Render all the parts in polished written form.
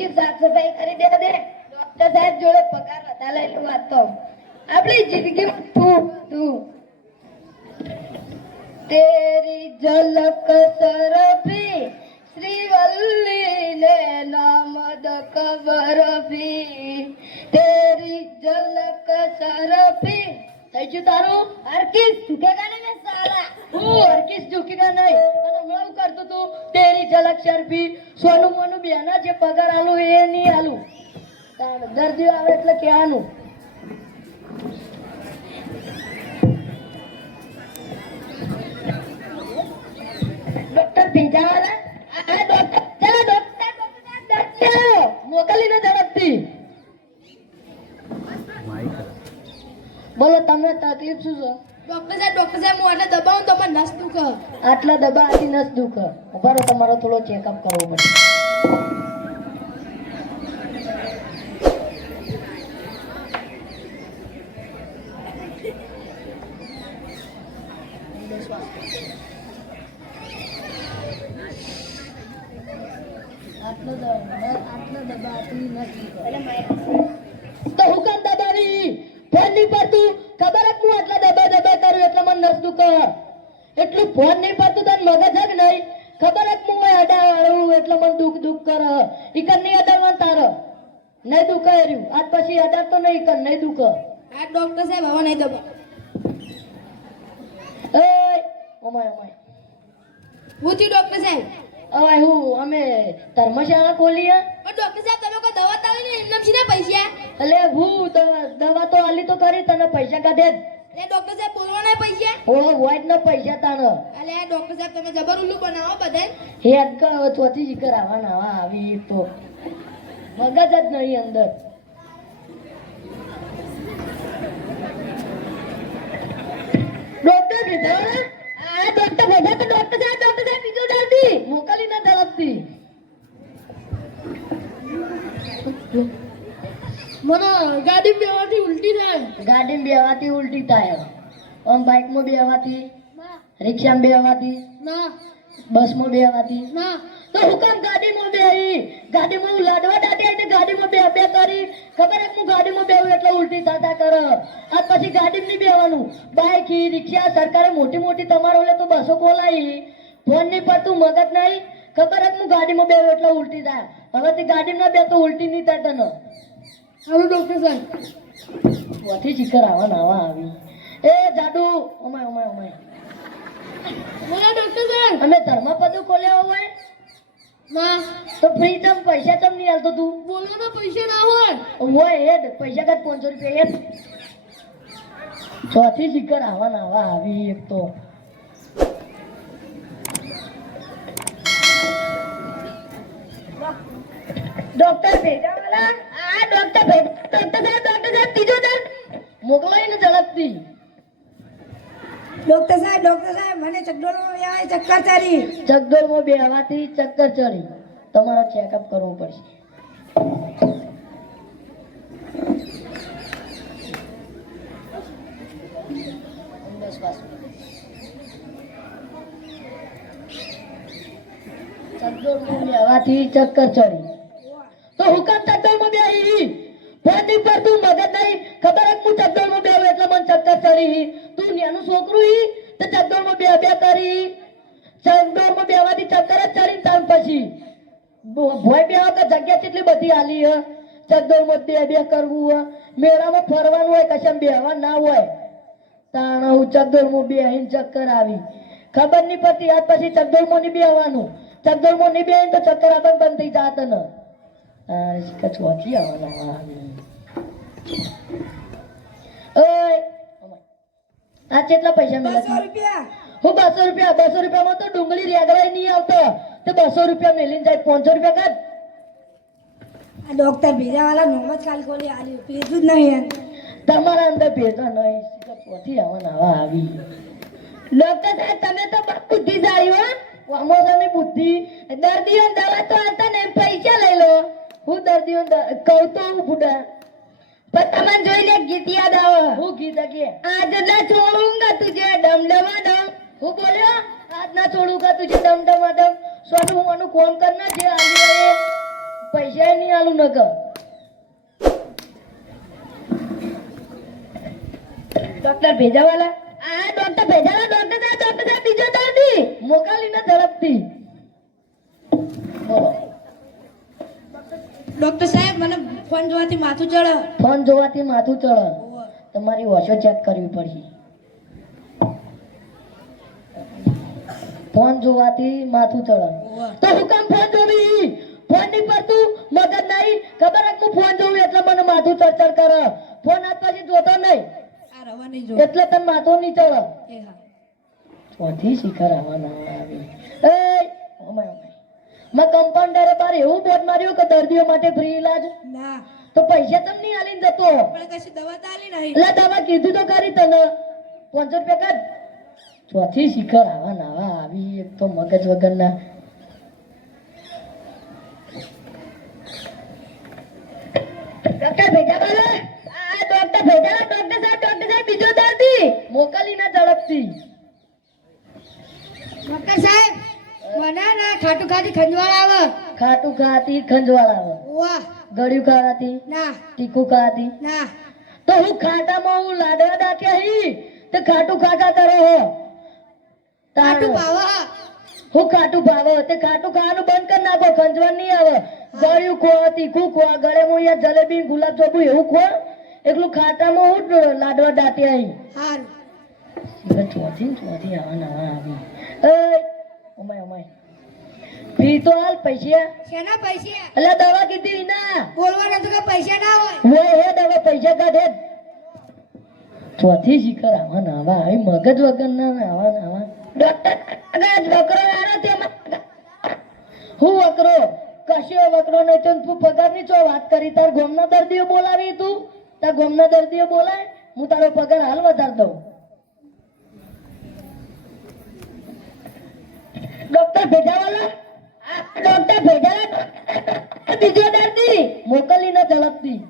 ઘરની સાફ સફાઈ કરી દે ડોક્ટર સાહેબ જોડે પગાર વધારે લઈ લો વાત તો આપણી જિંદગીમાં તું तेरी झलक सरफी श्रीवल्ली ने नामद कबरफी तेरी झलक सरफी થઈ તારું હરકીસ ઝુકેગા ને મે સાલા હું હરકીસ ઝુકેગા નહીં અને હું કરતો તો તેરી ઝલક સરફી સોનું મોનું બેના જે પગાર આલું એ નહીં આલું દર્દીઓ આવે એટલે કહેવાનું डॉक्टर भेजा वाला डॉक्टर चलो डॉक्टर मोकली न जरूरती बोलो તમને તકલીફ શું છે ડોક્ટર સાહેબ હું આટલા દબાવું તો મને નસ દુખે આટલા દબાવાથી નસ દુખે ઉભા રહો તમારો થોડો ચેકઅપ કરવો પડશે તો હુકમ દબાવી ફોન નહીં પડતું ખબર જ હું આટલા દબા કરું એટલે મને નસ દુખે એટલું ફોન નહીં પડતું તને મગજ જ નહીં ખબર જ હું અડાડું એટલે મને દુખ કરે ઈકન નહીં અડાડવાનું તારે નહીં દુખે રહ્યું આજ પછી અડાડતો નહીં ઈકન નહીં દુખે આ ડોક્ટર સાહેબ હવે નહીં દબા એ ઓમાય હું થી ડોક્ટર સાહેબ હવે હું અમે ધર્મશાળા ખોલીએ પણ ડોક્ટર સાહેબ તમે કોઈ દવા તાવી ને એમનામ સીધા પૈસા એટલે હું દવા તો આલી તો કરી તને પૈસા કાઢે એ ડોક્ટર સાહેબ બોલવાના પૈસા ઓ વાઈટ ના પૈસા તાણ અલે ડોક્ટર સાહેબ તમે જબર ઉલ્લુ બનાવો બધાય હેડ ક ચોથી જીકર આવવાના આવી તો મગજ જ નહીં અંદર ડોક્ટર કીધું આ ડોક્ટર બધા તો ડોક્ટર સાહેબ બીજો જલ્દી મોકલી ના ઝડપથી મને ગાડી બેવાથી ઉલટી થાય ગાડીમાં બેવાથી ઉલટી થાય આમ બાઇકમાં બેવાથી રિક્ષામાં બેવાથી ના બસમાં બેવાથી ના તો હુકમ ગાડીમાં બેહી ગાડીમાં હું લાડવા દાટી એટલે ગાડીમાં બે કરી ખબર હું ગાડીમાં બેહું એટલે ઉલટી થતા કર આ પછી ગાડીમાં નહીં બેવાનું બાઇક રિક્ષા સરકારે મોટી તમારો લે તો બસો બોલાવી ફોન નહીં પડતું મગજ નહીં ખબર હું ગાડીમાં બેહું એટલે ઉલટી થાય હવેથી ગાડીમાં બે તો ઉલટી નહીં થાય તને હાલો ડોક્ટર સાહેબ વથી ચીકર આવા આવી એ જાડુ ઓમાય બોલો ડોક્ટર સાહેબ અમે ધર્મપદુ ખોલ્યા હોય ના તો ફ્રી ચમ પૈસા ચમ નહીં હાલતો તું બોલવાના પૈસા ના હોય હેડ પૈસા કાઢ 500 રૂપિયા હેડ ચોથી ચીકર આવા આવી એક તો ડોક્ટર ભેજા વાલા આ ડોક્ટર સાહેબ ત્રીજો દર મોકલાઈને ઝડપથી ડોક્ટર સાહેબ મને ચકડોળમાં આવે ચક્કર ચડી ચકડોળમાં બેહવાથી ચક્કર ચડી તમારો ચેકઅપ કરવો પડશે ચકડોળમાં બેહવાથી ચક્કર ચડી તો હુકમ ચકડોળમાં બેહી ફોન નહીં પડતું મગજ નહીં ખબર જ હું ચકડોળમાં બેહું એટલે મને ચક્કર ચડી તું નાનું છોકરું હી તો ચકડોળમાં બે કરી ચકડોળમાં બેહવાથી ચક્કર જ ચડી તાન પછી ભોય બેહવા કે જગ્યા કેટલી બધી આલી હ ચકડોળમાં બે કરવું હ મેળામાં ફરવાનું હોય કશામ બેહવા ના હોય તાણ હું ચકડોળમાં બેહીને ચક્કર આવી ખબર નહીં પડતી આજ પછી ચકડોળમાં નહીં બેહવાનું ચકડોળમાં નહીં બેહીને તો ચક્કર આવવાનું બંધ થઈ જાત ને ચોથી આવવાના આ કેટલા પૈસા મળે હું 200 રૂપિયામાં તો ડુંગળી રેગડાઈ નહીં આવતો તો 200 રૂપિયા મેલીને જાય 500 રૂપિયા કાઢ આ ડોક્ટર ભેજા વાળા નોમત કાલ કોલી આલી ભેજું જ નહીં તમારા અંદર ભેજો નહીં ચોથી આવવાના આવી ડોક્ટર સાહેબ તમે તો બુદ્ધિશાળી હો અમોસાની બુદ્ધિ દર્દીઓ દવા તો આવતા ને પૈસા લઈ લો હું દર્દીઓ કહું તો હું બુડા પણ તમને જોઈ લે ગીત યાદ આવે હું ગીત કે આજ ના છોડુંગા તુજે ડમડમા ડમ હું બોલ્યો આજ ના છોડુંગા તુજે ડમડમા ડમ સોનું હું કોમ કરના જે આલી પૈસા નહીં આલું ન કર. ડોક્ટર ભેજાવાલા આ ડોક્ટર ભેજાલા ડોક્ટર સાહેબ બીજો દર્દી મોકલીને ઝડપથી. બોલો. ડોક્ટર સાહેબ મને ફોન જોવાથી માથું ચડે. ફોન જોવાથી માથું ચડે. તમારી ઓછો ચેક કરવી પડશે. ફોન જોવાથી માથું ચડે તો હું કામ ફોન જોવી? ફોન નહીં પડતું મગજ નહીં ખબર હે હું ફોન જોઉં એટલે મને માથું ચડચડ કરે. ફોન આજ પછી જોતો નહીં આ રવા નહીં જો એટલે તને માથું નહીં ચડે. એ હા ચોથી શિખર આવવાના આવી. એ ઓમાય ઓમાય માં કમ્પાઉન્ડરે બાર એવું બોર્ડ માર્યું કે દર્દીઓ માટે ફ્રી ઇલાજ. ના તો પૈસા તમ નહીં આલીને જતો. પણ કશી દવા તો આલી નહીં. એટલે દવા કીધું તો કરી તને 500 રૂપિયા કાઢ. ચોથી શિખર આવા આવી એક તો મગજ વગરના. ડોક્ટર ભેજાવાલા આ ડોક્ટર ભેજાલા ડોક્ટર સાહેબ બીજો દર્દી મોકલીને ઝડપથી. ડોક્ટર સાહેબ મને ના ખાટું ખાધી ખંજવાળ આવે. ખાટું ખાતી ખંજવાળ આવે. વાહ ગળ્યું ખાવાથી ના તીખું ખાવાથી. ના તો હું ખાટામાં હું લાડવા દાટ્યા હી તે ખાટું ખાકા કરે હો. ખાટું ભાવા હું ખાટું ભાવે તે ખાટું ખાવાનું બંધ કરી નાખો. ખંજવાળ નહીં આવે. ગળ્યું ખો તીખું ખો ગળે હું યાર જલેબી ગુલાબ જાંબુ એવું ખો. એકલું ખાટામાં હું લાડવા દાટ્યા હી. હારું ચોથી આવા આવી. એ ઓમાય ઓમાય ફી તો હાલ પૈસા. શેના પૈસા એટલે દવા કીધી ના બોલવાના તો કે પૈસા ના હોય. હોય હે દવા પૈસા કાઢે. ચોથી શિખર આવા નાવા આવી મગજ વગર ના આવા નાવા. ડોક્ટર વકરો આનો તેમાં હું વકરો કશો વકરો નહીં તો તું પગાર ની ચો વાત કરી. તાર ગોમના દર્દીઓ બોલાવી તું તાર ગોમના દર્દીઓ બોલાય હું તારો પગાર હાલ વધાર દઉં. ડોક્ટર ભેજાવાલા ડોક્ટર ભેજાલા બીજો દર્દી મોકલીને ઝડપથી.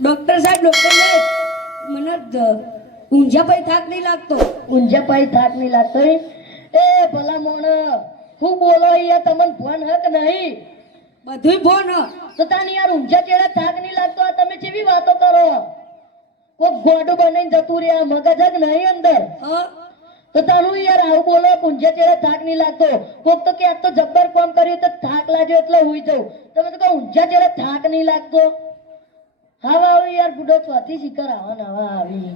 ડોક્ટર સાહેબ મને ઊંઝા પછી થાક નહીં લાગતો. ઊંઝા પાઈ થાક નહીં લાગતો. એ ભલા મોણ હું બોલો યાર તમને ફોન હક નહીં બધું ફોન હ તો તાની યાર ઊંઝા ચેડે થાક નહીં લાગતો. આ તમે કેવી વાતો કરો? કોક ગોડું બનાવીને જતું રે આ મગજ જ નહીં અંદર. તો તારું યાર આવું બોલો ઊંઝા ચેડે થાક નહીં લાગતો. કોક તો કે આ તો જબ્બર કામ કર્યું તો થાક લાગ્યો એટલે હુઈ જાઉં. તમે તો કહો ઊંઝા ચેડે થાક નહીં લાગતો. હા આવી યાર બુડો ચોથી શિખર આવા નાવા આવી.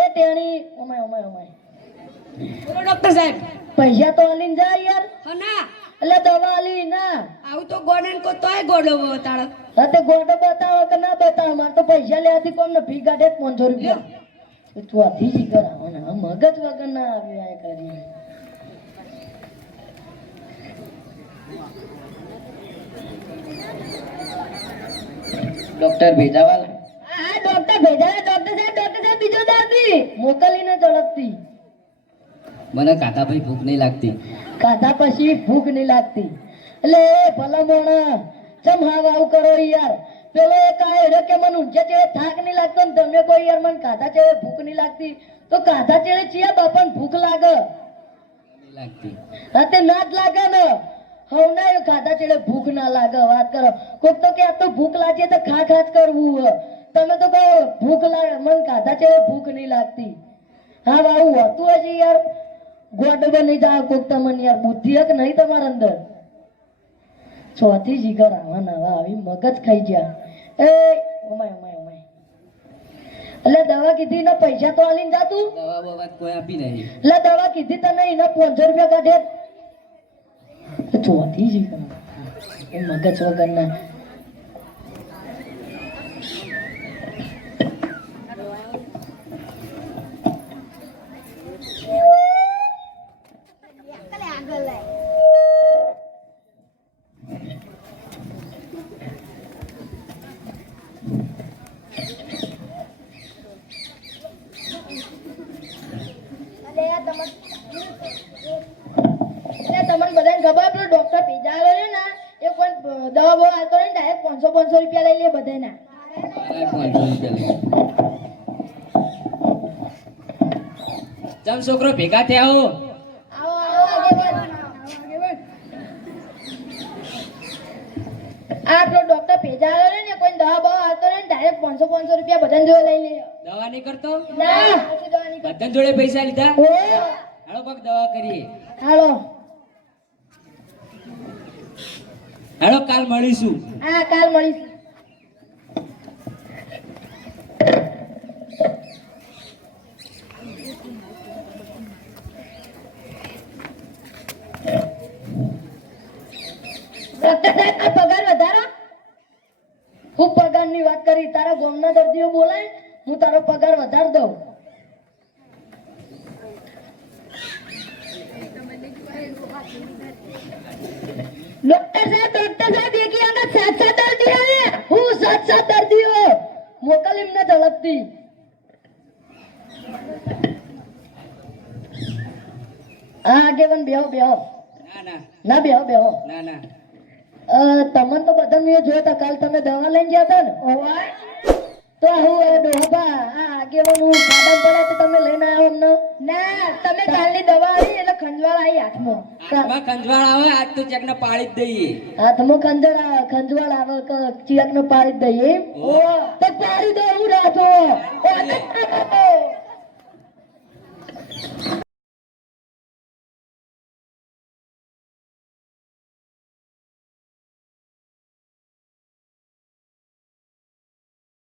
એ તેણી ઓમાય ઓમાય ઓમાય બોલો ડોક્ટર સાહેબ પૈસા તો આલીને જા યાર. હા ના એટલે દવા આલી ના આવું તો ગોડન કો તોય ગોડો તાળો. હા તે ગોડો બતાવો કે ના બતાવો મારે તો પૈસા લેવાથી કોમ ને ફી કાઢે 500 રૂપિયા. ચોથી શિખર આવા ના મગજ વગર ના આવ્યું આ કરી. ડોક્ટર ભેજાવાલા આ ડોક્ટર ભેજાલા ડોક્ટર સાહેબ બીજો દર્દી મોકલીને ઝડપથી. મને કાતા ભાઈ ભૂખ નહીં લાગતી. ખાધા પછી ભૂખ નહીં લાગતી. એટલે એ ભલા મોણા ચમ હાવ આવું કરો યાર. પેલો એક આયો કે મને ઊંઝા ચેડે થાક નહીં લાગતો ને તમે કોઈ યાર મને ખાધા ચેડે ભૂખ નહીં લાગતી. તો ખાધા ચેડે ચિયા બાપાને ભૂખ લાગે? નહીં લાગતી. હા તે ના જ લાગે ને. હવ ના ખાધા ચેડે ભૂખ ના લાગે વાત કરો. કોક તો કે આ તો ભૂખ લાગે તો ખા જ કરવું હે. તમે તો કહો ભૂખ લાગે મને ખાધા ચેડે ભૂખ નહીં લાગતી. હા આવું હોતું હશે યાર. ગોડ બની જાય કોક તમને યાર બુદ્ધિ હક નહીં તમારા અંદર. ચોથી શિખર આવા નાવા આવી મગજ ખાઈ ગયા. એ ઓમાય ઓમાય ઓમાય એટલે દવા કીધી ને પૈસા તો આલીને જાતું. દવા બવા કોઈ આપી નહીં. એટલે દવા કીધી તને એના 500 રૂપિયા કાઢે. ચોથી શિખર મગજ વગરના. તમને બધાને ખબર પેલો ડોક્ટર ભેજાલો છે ને એ કોઈ દવા બવા આવતો નહીં ડાયરેક્ટ 500 રૂપિયા લઈ લે બધાના. ચમ છોકરો ભેગા થયા હો. આવો આવો આગેવાન. આ પેલો ડોક્ટર ભેજા આવ્યો ને કોઈ દવા બવા આવતો ને ડાયરેક્ટ 500 રૂપિયા બધાને જોડે લઈ લે. દવા નહીં કરતો ના આખી દવા નહીં કરતો. બધા જોડે પૈસા લીધા ઓ હાલો પગ દવા કરીએ હાલો હાલો કાલ મળીશું હા કાલ મળીશું. ડોક્ટર સાહેબ આ પગાર વધારો. હું પગારની વાત કરી તારા ગામના દર્દીઓ બોલાય હું તારો પગાર વધાર દઉં. ડોક્ટર સાહેબ એકી આગળ 7 દર્દીઓ આવ્યા. હું 7 દર્દીઓ મોકલ એમને ઝડપથી. હા આગેવાન બેહો બેહો. ના ના ના બેહો બેહો. ના ના તમને તો બધા મેં જોયા તા કાલ તમે દવા લઈને ગયા હતા ને તો હું ડોહા આ આગેવાન હું ખાડા પડ્યા તો તમે લઈને આવ્યો અમને. ના તમે કાલની દવા આવી એટલે ખંજવાળ આવી હાથમાં. હાથમાં ખંજવાળ આવે આજ તો ચેક ને પાડી જ દઈએ હાથમાં ખંજવાળ આવે કે ચિયાક નો પાડી જ દઈએ. તો પાડી દો હું રાતો